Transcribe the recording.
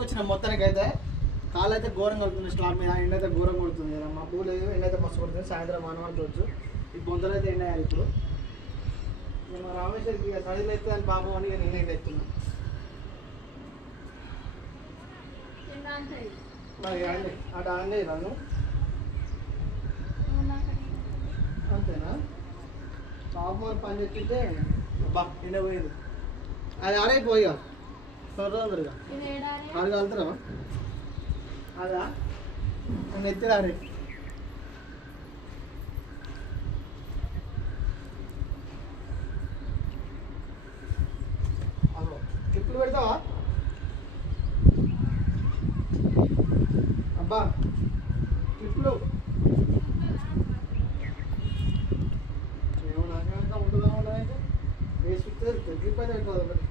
వచ్చిన మొత్తానికి అయితే కాలు అయితే ఘోరంగా కొడుతుంది స్లాబ్ మీద ఎండ అయితే ఘోరంగా కొడుతుంది కదా. మా పూలు ఎండ అయితే మస్తు కొడుతుంది. సాయంత్రం మానవాళ్ళు చూడొచ్చు. ఈ బొందలు అయితే ఎండ ఇప్పుడు మా రామేశ్వరికి సడిలు అయితే అని పాపం అని నేను ఎండ ఎత్తున్నా మరి ఆడలే అటు ఆడలే నన్ను అంతేనా? పాపం పని చెప్తుంటే బా ఎండ పోయింది. అది ఆడైపోయిగా తొందరగా ఆరుగా వెళ్తారా? అదా నన్ను ఎత్తిరారే ఇప్పుడు పెడతావా? అబ్బా ఇప్పుడు ఏమో నాకేమంతా ఉంటుందా ఉండదు వేసి తగ్గిపోతే ఉంటుంది ఒకటి